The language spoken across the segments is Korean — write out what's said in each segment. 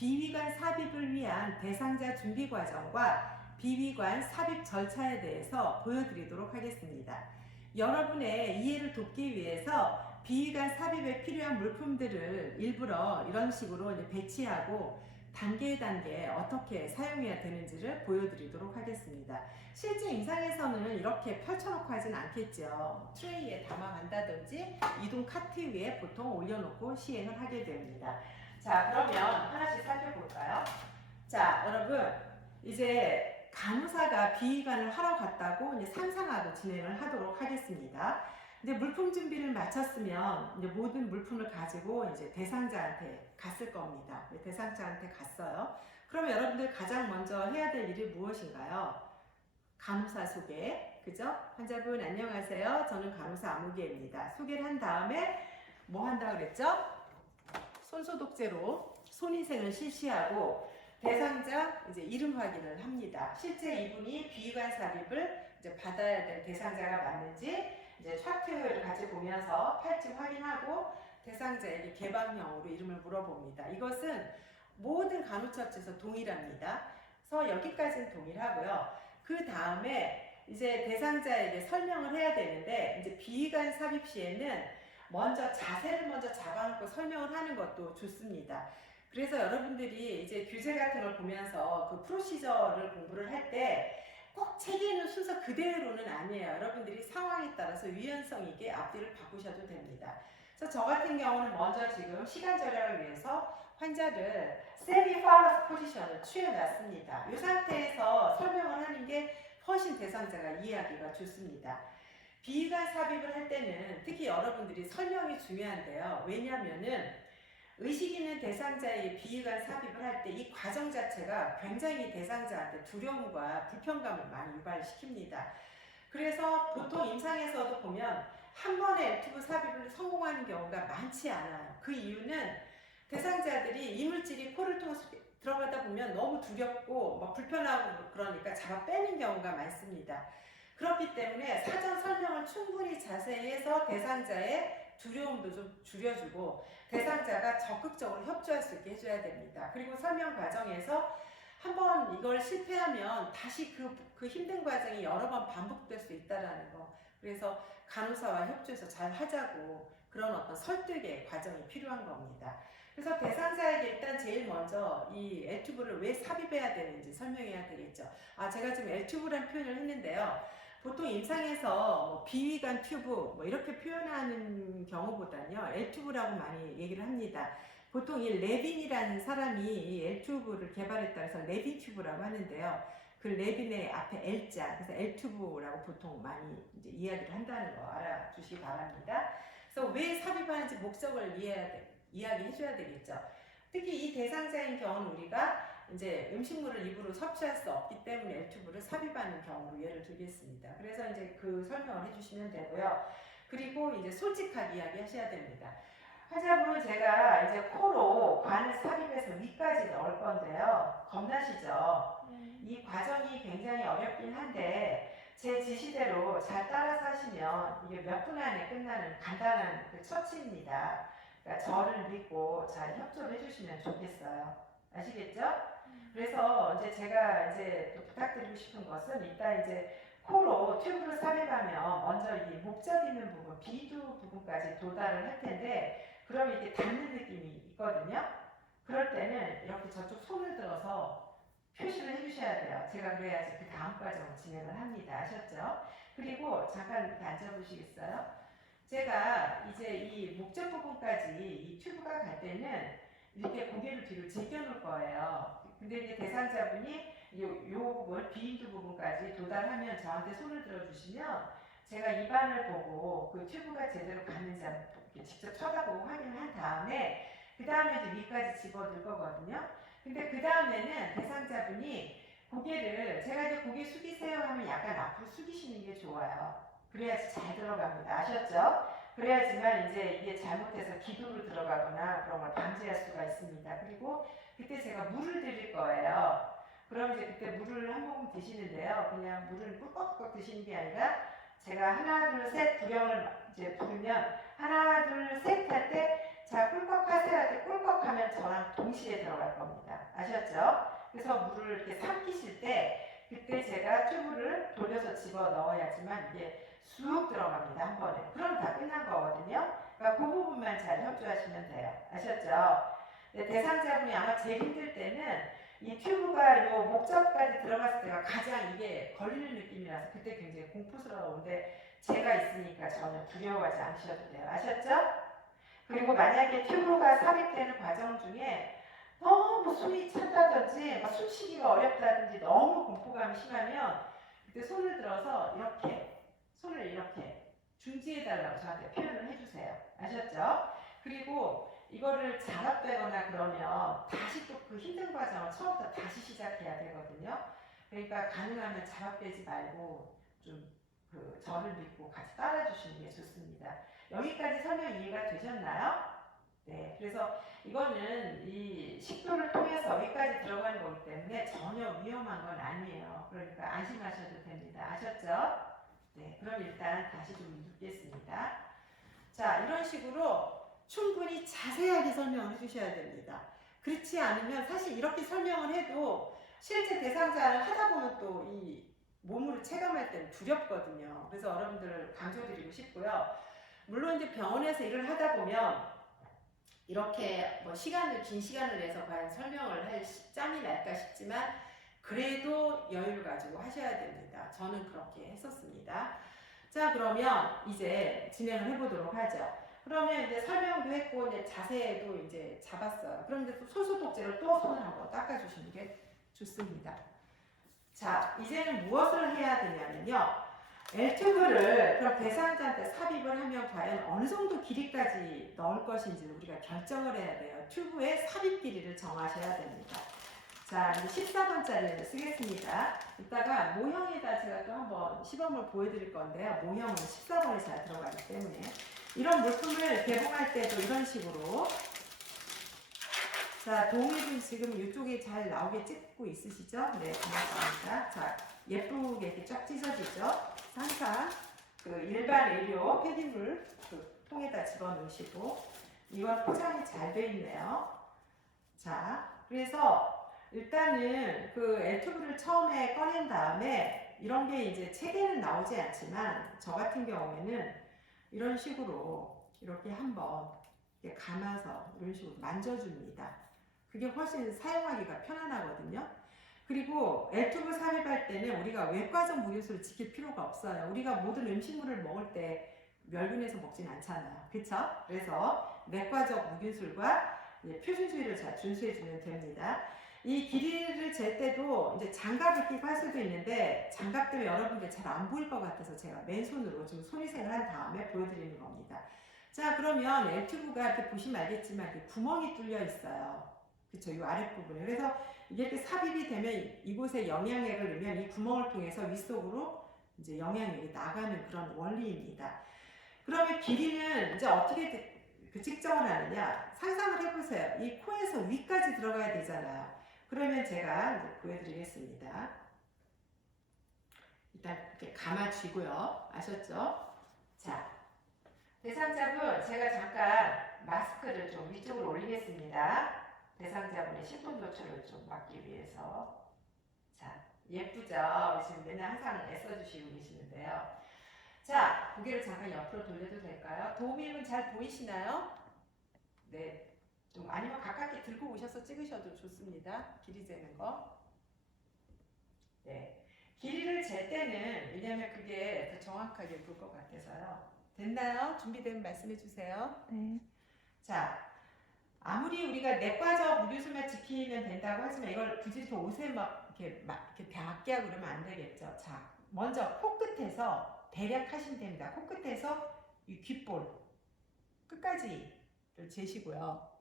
비위관 삽입을 위한 대상자 준비 과정과 비위관 삽입 절차에 대해서 보여드리도록 하겠습니다. 여러분의 이해를 돕기 위해서 비위관 삽입에 필요한 물품들을 일부러 이런 식으로 이제 배치하고 단계 어떻게 사용해야 되는지를 보여드리도록 하겠습니다. 실제 임상에서는 이렇게 펼쳐놓고 하진 않겠죠. 트레이에 담아간다든지 이동 카트 위에 보통 올려놓고 시행을 하게 됩니다. 자, 그러면 하나씩 살펴볼까요? 자, 여러분 이제 간호사가 비위관을 하러 갔다고 이제 상상하고 진행을 하도록 하겠습니다. 이제 물품 준비를 마쳤으면 이제 모든 물품을 가지고 이제 대상자한테 갔을 겁니다. 대상자한테 갔어요. 그럼 여러분들 가장 먼저 해야 될 일이 무엇인가요? 간호사 소개, 그죠? 환자분 안녕하세요. 저는 간호사 아무개입니다. 소개를 한 다음에 뭐 한다고 그랬죠? 손소독제로 손위생을 실시하고 대상자 이제 이름 확인을 합니다. 실제 이분이 비위관 삽입을 이제 받아야 될 대상자가 맞는지 이제 차트를 같이 보면서 팔찌 확인하고 대상자에게 개방형으로 이름을 물어봅니다. 이것은 모든 간호처치에서 동일합니다. 그래서 여기까지는 동일하고요. 그 다음에 이제 대상자에게 설명을 해야 되는데 이제 비위관 삽입 시에는 먼저 자세를 먼저 잡아놓고 설명을 하는 것도 좋습니다. 그래서 여러분들이 이제 교재 같은 걸 보면서 그 프로시저를 공부를 할 때 꼭 책에 있는 순서 그대로는 아니에요. 여러분들이 상황에 따라서 유연성 있게 앞뒤를 바꾸셔도 됩니다. 그래서 저 같은 경우는 먼저 지금 시간 절약을 위해서 환자를 세미 팔러스 포지션을 취해놨습니다. 이 상태에서 설명을 하는 게 훨씬 대상자가 이해하기가 좋습니다. 비위관 삽입을 할 때는 특히 여러분들이 설명이 중요한데요. 왜냐하면은 의식 있는 대상자의 비위관 삽입을 할 때 이 과정 자체가 굉장히 대상자한테 두려움과 불편감을 많이 유발시킵니다. 그래서 보통 임상에서도 보면 한 번에 튜브 삽입을 성공하는 경우가 많지 않아요. 그 이유는 대상자들이 이물질이 코를 통해서 들어가다 보면 너무 두렵고 막 불편하고 그러니까 잡아 빼는 경우가 많습니다. 그렇기 때문에 사전 설명을 충분히 자세히 해서 대상자의 두려움도 좀 줄여주고 대상자가 적극적으로 협조할 수 있게 해줘야 됩니다. 그리고 설명 과정에서 한번 이걸 실패하면 다시 그 힘든 과정이 여러 번 반복될 수 있다는 거. 그래서 간호사와 협조해서 잘 하자고 그런 어떤 설득의 과정이 필요한 겁니다. 그래서 대상자에게 일단 제일 먼저 이 L튜브를 왜 삽입해야 되는지 설명해야 되겠죠. 제가 지금 L튜브라는 표현을 했는데요. 보통 임상에서 뭐 비위관 튜브 뭐 이렇게 표현하는 경우보다는요 L튜브라고 많이 얘기를 합니다. 보통 이 레빈이라는 사람이 이 L튜브를 개발했다 해서 레빈 튜브라고 하는데요. 그 레빈의 앞에 L자, 그래서 L튜브라고 보통 많이 이제 이야기를 한다는 거 알아주시기 바랍니다. 그래서 왜 삽입하는지 목적을 이야기해줘야 되겠죠. 특히 이 대상자인 경우는 우리가 이제 음식물을 입으로 섭취할 수 없기 때문에 L튜브를 삽입하는 경우로 예를 들겠습니다. 그래서 이제 그 설명을 해주시면 되고요. 그리고 이제 솔직하게 이야기하셔야 됩니다. 환자분 제가 이제 코로 관을 삽입해서 위까지 넣을 건데요. 겁나시죠? 이 과정이 굉장히 어렵긴 한데 제 지시대로 잘 따라서 하시면 이게 몇 분 안에 끝나는 간단한 그 처치입니다. 그러니까 저를 믿고 잘 협조를 해주시면 좋겠어요. 아시겠죠? 그래서 이제 제가 이제 또 부탁드리고 싶은 것은 이따 이제 코로 튜브를 삽입하면 먼저 이 목젖 있는 부분, 비두 부분까지 도달을 할 텐데 그럼 이렇게 닿는 느낌이 있거든요. 그럴 때는 이렇게 저쪽 손을 들어서 표시를 해주셔야 돼요. 제가 그래야지 그 다음 과정을 진행을 합니다. 아셨죠? 그리고 잠깐 이렇게 앉아보시겠어요? 제가 이제 이 목젖 부분까지 이 튜브가 갈 때는 이렇게 고개를 뒤로 제껴놓을 거예요. 근데 이제 대상자분이 요 부분, 비인두 부분까지 도달하면 저한테 손을 들어주시면 제가 입안을 보고 그 튜브가 제대로 갔는지 직접 쳐다보고 확인을 한 다음에 그 다음에 이제 위까지 집어들 거거든요. 근데 그 다음에는 대상자분이 고개를 제가 이제 고개 숙이세요 하면 약간 앞으로 숙이시는 게 좋아요. 그래야지 잘 들어갑니다. 아셨죠? 그래야지만 이제 이게 잘못해서 기도로 들어가거나 그런 걸 방지할 수가 있습니다. 그리고 그때 제가 물을 드릴 거예요. 그럼 이제 그때 물을 한 모금 드시는데요. 그냥 물을 꿀꺽꿀꺽 드시는 게 아니라 제가 하나 둘 셋 구령을 이제 부르면 하나 둘 셋 할 때 자, 꿀꺽하세요 할 때 꿀꺽하면 저랑 동시에 들어갈 겁니다. 아셨죠? 그래서 물을 이렇게 삼키실 때 그때 제가 튜브를 돌려서 집어 넣어야지만 이게 쑥 들어갑니다. 한 번에. 그럼 다 끝난 거거든요. 그러니까 그 부분만 잘 협조하시면 돼요. 아셨죠? 네, 대상자분이 아마 제일 힘들 때는 이 튜브가 요 목젖까지 들어갔을 때가 가장 이게 걸리는 느낌이라서 그때 굉장히 공포스러운데 제가 있으니까 전혀 두려워하지 않으셔도 돼요. 아셨죠? 그리고 만약에 튜브가 삽입되는 과정 중에 너무 숨이 찬다든지 막 숨쉬기가 어렵다든지 너무 공포감이 심하면 그때 손을 들어서 이렇게 손을 이렇게 중지해달라고 저한테 표현을 해주세요. 아셨죠? 그리고 이거를 자각되거나 그러면 다시 또 그 힘든 과정을 처음부터 다시 시작해야 되거든요. 그러니까 가능하면 자각되지 말고 좀 그 저를 믿고 같이 따라주시는 게 좋습니다. 여기까지 설명 이해가 되셨나요? 네, 그래서 이거는 이 식도를 통해서 여기까지 들어가는 거기 때문에 전혀 위험한 건 아니에요. 그러니까 안심하셔도 됩니다. 아셨죠? 네, 그럼 일단 다시 좀 묻겠습니다. 자, 이런 식으로 충분히 자세하게 설명을 해주셔야 됩니다. 그렇지 않으면 사실 이렇게 설명을 해도 실제 대상자를 하다 보면 또 이 몸으로 체감할 때는 두렵거든요. 그래서 여러분들 강조드리고 싶고요. 물론 이제 병원에서 일을 하다 보면 이렇게 뭐 긴 시간을 내서 과연 설명을 할 짬이 날까 싶지만 그래도 여유를 가지고 하셔야 됩니다. 저는 그렇게 했었습니다. 자, 그러면 이제 진행을 해보도록 하죠. 그러면 이제 설명도 했고 이제 자세도 이제 잡았어요. 그럼 이제 또 솔소독제로 또 손을 한번 닦아주시는 게 좋습니다. 자, 이제는 무엇을 해야 되냐면요. L튜브를 그럼 대상자한테 삽입을 하면 과연 어느 정도 길이까지 넣을 것인지를 우리가 결정을 해야 돼요. 튜브의 삽입 길이를 정하셔야 됩니다. 자, 이제 14번짜리를 쓰겠습니다. 이따가 모형에다 제가 또 한번 시범을 보여드릴 건데요. 모형은 14번이 잘 들어가기 때문에 이런 물품을 개봉할 때도 이런 식으로 자, 동의분 지금 이쪽에 잘 나오게 찍고 있으시죠? 네, 고맙습니다. 자, 예쁘게 이렇게 쫙 찢어지죠? 항상 그 일반 의료 패딩물 그 통에다 집어넣으시고 이건 포장이 잘 돼 있네요. 자, 그래서 일단은 그 L튜브를 처음에 꺼낸 다음에 이런 게 이제 책에는 나오지 않지만 저 같은 경우에는 이런 식으로 이렇게 한번 이렇게 감아서 이런 식으로 만져줍니다. 그게 훨씬 사용하기가 편안하거든요. 그리고 L튜브 삽입할 때는 우리가 외과적 무균수를 지킬 필요가 없어요. 우리가 모든 음식물을 먹을 때 멸균해서 먹진 않잖아요. 그쵸? 그래서 내과적 무균술과 표준주의를 잘 준수해주면 됩니다. 이 길이를 잴 때도 이제 장갑을 끼고 할 수도 있는데 장갑 때문에 여러분들 잘 안 보일 것 같아서 제가 맨손으로 좀 손위생을 한 다음에 보여드리는 겁니다. 자, 그러면 L튜브가 이렇게 보시면 알겠지만 이렇게 구멍이 뚫려 있어요. 그쵸? 이 아랫부분에. 그래서 이게 이렇게 삽입이 되면 이곳에 영양액을 넣으면 이 구멍을 통해서 윗속으로 이제 영양액이 나가는 그런 원리입니다. 그러면 길이는 이제 어떻게 그 측정을 하느냐? 상상을 해보세요. 이 코에서 위까지 들어가야 되잖아요. 그러면 제가 이제 보여드리겠습니다. 일단 이렇게 감아쥐고요. 아셨죠? 자, 대상자분 제가 잠깐 마스크를 좀 위쪽으로 올리겠습니다. 대상자분의 신분 노출을 좀 막기 위해서. 자, 예쁘죠? 지금 맨날 항상 애써주시고 계시는데요. 자, 고개를 잠깐 옆으로 돌려도 될까요? 도우미분 잘 보이시나요? 네. 좀 아니면 가깝게 들고 오셔서 찍으셔도 좋습니다. 길이 재는 거. 네. 길이를 잴 때는 왜냐면 그게 더 정확하게 볼 것 같아서요. 됐나요? 준비되면 말씀해 주세요. 네. 자, 아무리 우리가 내과적 무균수만 지키면 된다고 하지만 이걸 굳이 이렇게 옷에 이렇게 닿게 하고 그러면 안 되겠죠. 자, 먼저 코끝에서 대략 하시면 됩니다. 코끝에서 이 귓볼 끝까지를 재시고요.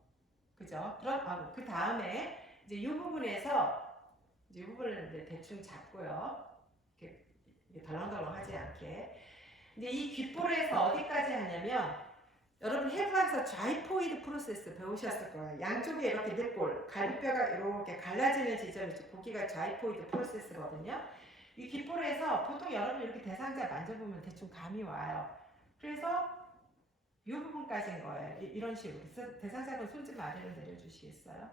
그죠? 그럼 그 다음에 이제 이 부분에서 이제 이 부분을 이제 대충 잡고요. 이렇게 덜렁덜렁하지 않게. 근데 이 귓볼에서 어디까지 하냐면 여러분 해부학에서 좌이포이드 프로세스 배우셨을 거예요. 양쪽에 이렇게 넷볼, 갈비뼈가 이렇게 갈라지는 지점이 거기가 좌이포이드 프로세스거든요. 이 귓볼에서 보통 여러분 이렇게 대상자 만져보면 대충 감이 와요. 그래서 이 부분까지인 거예요. 이런 식으로. 대상자분 손 좀 아래로 내려주시겠어요?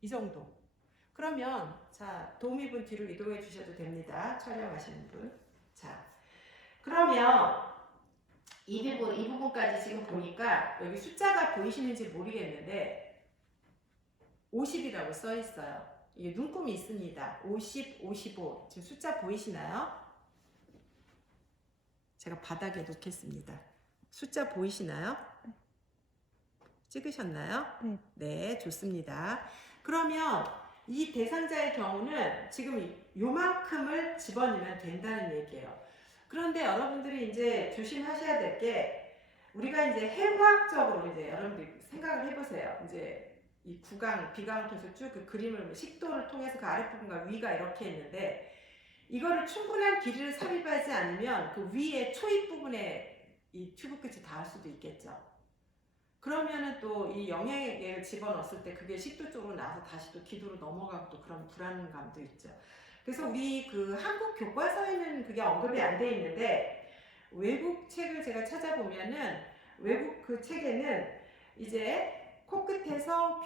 이 정도. 그러면 자, 도우미분 뒤로 이동해 주셔도 됩니다. 촬영하시는 분. 자, 그러면 이 부분까지 지금 보니까 여기 숫자가 보이시는지 모르겠는데 50이라고 써 있어요. 이게 눈금이 있습니다. 50, 55. 지금 숫자 보이시나요? 제가 바닥에 놓겠습니다. 숫자 보이시나요? 찍으셨나요? 네. 네, 좋습니다. 그러면 이 대상자의 경우는 지금 요만큼을 집어넣으면 된다는 얘기예요. 그런데 여러분들이 이제 조심하셔야 될 게, 우리가 이제 해부학적으로 이제 여러분들이 생각을 해보세요. 이제 이 구강, 비강을 통해서 쭉 그 그림을 식도를 통해서 그 아랫부분과 위가 이렇게 있는데, 이거를 충분한 길이를 삽입하지 않으면 그 위에 초입 부분에 이 튜브 끝이 닿을 수도 있겠죠. 그러면은 또 이 영양액을 집어넣었을 때 그게 식도 쪽으로 나와서 다시 또 기도로 넘어가고 또 그런 불안감도 있죠. 그래서 우리 그 한국 교과서에는 그게 언급이 안 돼 있는데, 외국 책을 제가 찾아보면은 외국 그 책에는 이제 코끝에서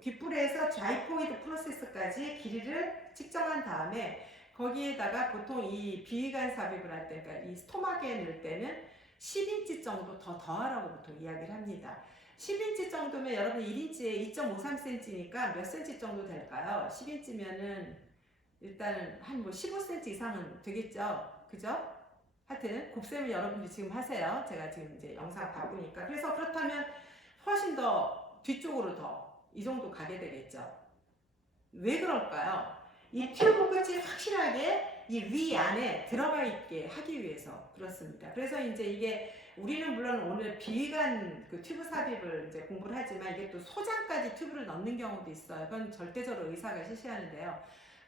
귓불에서 좌이포이드 프로세스까지 길이를 측정한 다음에 거기에다가 보통 이 비위관 삽입을 할 때, 그러니까 이 스토마게 넣을 때는 10인치 정도 더 더하라고 보통 이야기를 합니다. 10인치 정도면 여러분 1인치에 2.53cm니까 몇 cm 정도 될까요? 10인치면은 일단은 한 뭐 15cm 이상은 되겠죠? 그죠? 하여튼 곱셈을 여러분들이 지금 하세요. 제가 지금 이제 영상 바꾸니까. 그래서 그렇다면 훨씬 더 뒤쪽으로 더 이 정도 가게 되겠죠. 왜 그럴까요? 이 튜브 끝이 확실하게 이 위 안에 들어가 있게 하기 위해서 그렇습니다. 그래서 이제 이게 우리는 물론 오늘 비위관 그 튜브 삽입을 이제 공부를 하지만 이게 또 소장까지 튜브를 넣는 경우도 있어요. 그건 절대적으로 의사가 실시하는데요.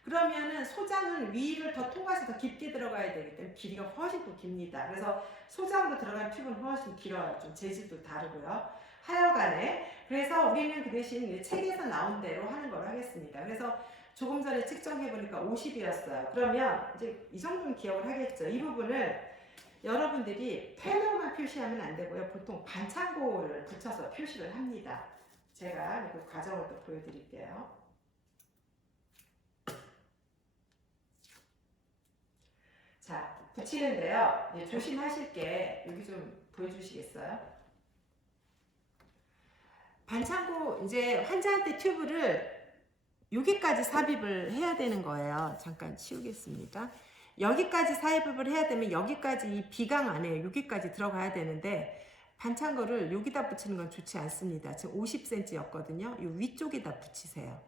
그러면은 소장은 위를 더 통과해서 더 깊게 들어가야 되기 때문에 길이가 훨씬 더 깁니다. 그래서 소장으로 들어간 튜브는 훨씬 길어요. 좀 재질도 다르고요. 하여간에 그래서 우리는 그 대신 책에서 나온 대로 하는 걸로 하겠습니다. 그래서 조금 전에 측정해 보니까 50이었어요. 그러면 이제 이 정도는 기억을 하겠죠. 이 부분을 여러분들이 펜으로만 표시하면 안 되고요. 보통 반창고를 붙여서 표시를 합니다. 제가 그 과정을 또 보여드릴게요. 자, 붙이는데요. 조심하실 게 여기 좀 보여주시겠어요? 반창고 이제 환자한테 튜브를 여기까지 삽입을 해야 되는 거예요. 잠깐 치우겠습니다. 여기까지 삽입을 해야 되면 여기까지 이 비강 안에 여기까지 들어가야 되는데 반창고를 여기다 붙이는 건 좋지 않습니다. 지금 50cm였거든요. 이 위쪽에다 붙이세요.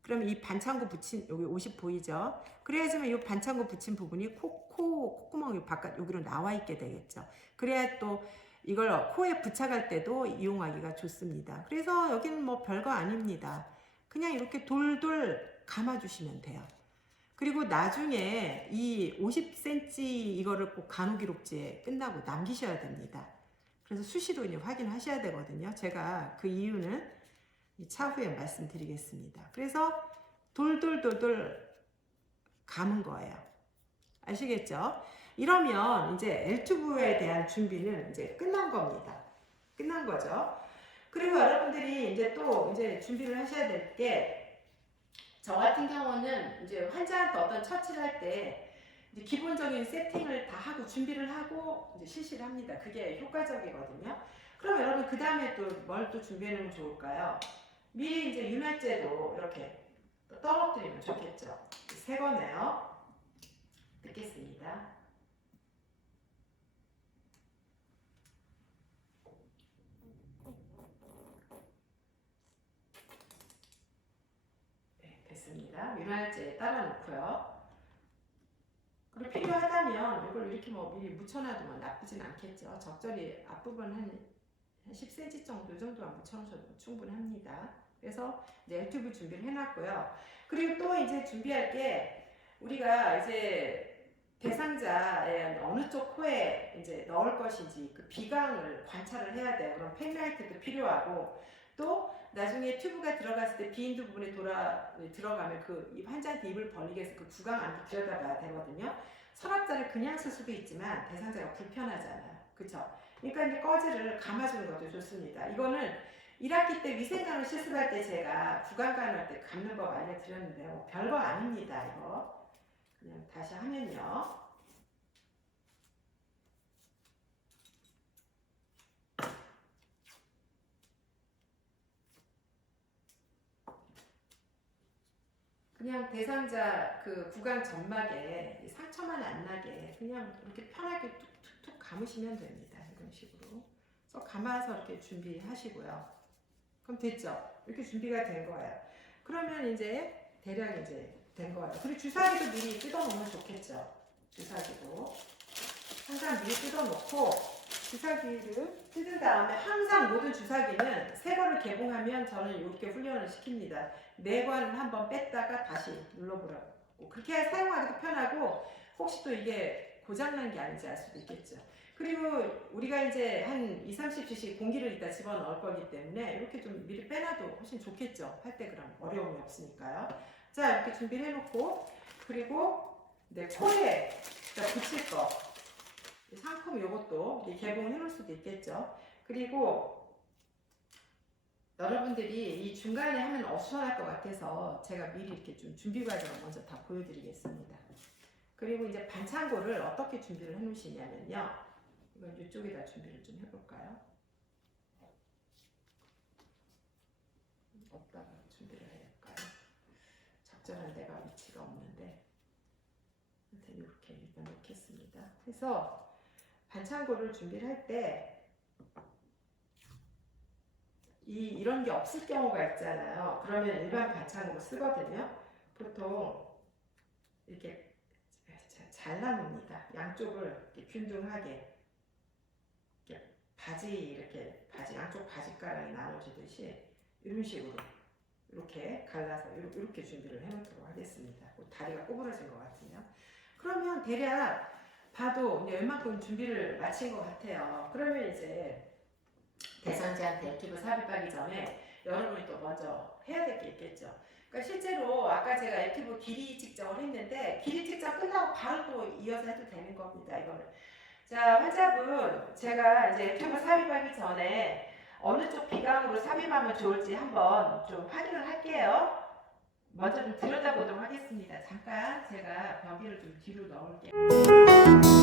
그럼 이 반창고 붙인 여기 50 보이죠? 그래야지만 이 반창고 붙인 부분이 콧구멍 바깥 여기로 나와 있게 되겠죠. 그래야 또 이걸 코에 부착할 때도 이용하기가 좋습니다. 그래서 여기는 뭐 별거 아닙니다. 그냥 이렇게 돌돌 감아주시면 돼요. 그리고 나중에 이 50cm 이거를 꼭 간호기록지에 끝나고 남기셔야 됩니다. 그래서 수시로 이제 확인하셔야 되거든요. 제가 그 이유는 차후에 말씀드리겠습니다. 그래서 돌돌돌돌 감은 거예요. 아시겠죠? 이러면 이제 L튜브에 대한 준비는 이제 끝난 겁니다. 끝난 거죠. 그리고 여러분들이 이제 또 이제 준비를 하셔야 될 게, 저 같은 경우는 이제 환자한테 어떤 처치를 할 때 이제 기본적인 세팅을 다 하고 준비를 하고 이제 실시를 합니다. 그게 효과적이거든요. 그럼 여러분 그 다음에 또 뭘 또 준비해 놓으면 좋을까요? 미리 이제 윤활제도 이렇게 떨어뜨리면 좋겠죠. 새 거네요. 듣겠습니다. 됐습니다. 윤활제 따라 놓고요. 그리고 필요하다면 이걸 이렇게 뭐 미리 묻혀놔두면 나쁘진 않겠죠. 적절히 앞부분 한 10cm 정도만 묻혀놓으셔도 충분합니다. 그래서 이제 L튜브 준비를 해놨고요. 그리고 또 이제 준비할 게, 우리가 이제 대상자의 어느 쪽 코에 이제 넣을 것인지 그 비강을 관찰을 해야 돼요. 그럼 펜라이트도 필요하고, 또 나중에 튜브가 들어갔을 때 비인두 부분에 들어가면 그 환자한테 입을 벌리게 해서 그 구강 안도 들여다봐야 되거든요. 서랍자를 그냥 쓸 수도 있지만 대상자가 불편하잖아요. 그쵸? 그러니까 이제 꺼즈를 감아주는 것도 좋습니다. 이거는 1학기 때 위생관을 실습할 때 제가 구강관을 할 때 감는 법 알려드렸는데요. 별거 아닙니다. 이거 그냥 다시 하면요. 그냥 대상자 그 구강 점막에 상처만 안 나게 그냥 이렇게 편하게 툭툭툭 감으시면 됩니다. 이런 식으로. 그래서 감아서 이렇게 준비하시고요. 그럼 됐죠? 이렇게 준비가 된 거예요. 그러면 이제 대략 이제 된 거예요. 그리고 주사기도 미리 뜯어놓으면 좋겠죠? 주사기도 항상 미리 뜯어놓고 주사기를 뜯은 다음에 항상 모든 주사기는 새 거를 개봉하면 저는 이렇게 훈련을 시킵니다. 네 번 한번 뺐다가 다시 눌러보라고. 그렇게 사용하기도 편하고 혹시 또 이게 고장난 게 아닌지 알 수도 있겠죠. 그리고 우리가 이제 한 20-30cc 공기를 이따 집어넣을 거기 때문에 이렇게 좀 미리 빼놔도 훨씬 좋겠죠. 할 때 그럼 어려움이 없으니까요. 자, 이렇게 준비를 해놓고 그리고 네, 코에 붙일 거 상품 요것도 개봉을 해놓을 수도 있겠죠. 그리고 여러분들이 이 중간에 하면 어수선할 것 같아서 제가 미리 이렇게 좀 준비 과정을 먼저 다 보여드리겠습니다. 그리고 이제 반창고를 어떻게 준비를 해놓으시냐면요. 이건 이쪽에다 준비를 좀 해볼까요? 어디다가 준비를 해야 할까요? 적절한 데가 위치가 없는데 이렇게 일단 놓겠습니다. 그래서 반창고를 준비를 할 때 이런 게 없을 경우가 있잖아요. 그러면 일반 반창고 쓰거든요. 보통 이렇게 잘라놓습니다. 양쪽을 이렇게 균등하게 이렇게 바지 양쪽 바지가랑이 나눠지듯이 이런 식으로 이렇게 갈라서 이렇게 준비를 해놓도록 하겠습니다. 다리가 구부러진 것 같으면 그러면 대략 봐도 이제 웬만큼 준비를 마친 것 같아요. 그러면 이제 대상자한테 액티브 삽입하기 전에 여러분이 또 먼저 해야 될 게 있겠죠. 그러니까 실제로 아까 제가 액티브 길이 측정을 했는데 길이 측정 끝나고 바로 또 이어서 해도 되는 겁니다. 이거는. 자, 환자분 제가 이제 액티브 삽입하기 전에 어느 쪽 비강으로 삽입하면 좋을지 한번 좀 확인을 할게요. 먼저 좀 들여다보도록 하겠습니다. 잠깐 제가 변기를 좀 뒤로 넣을게요.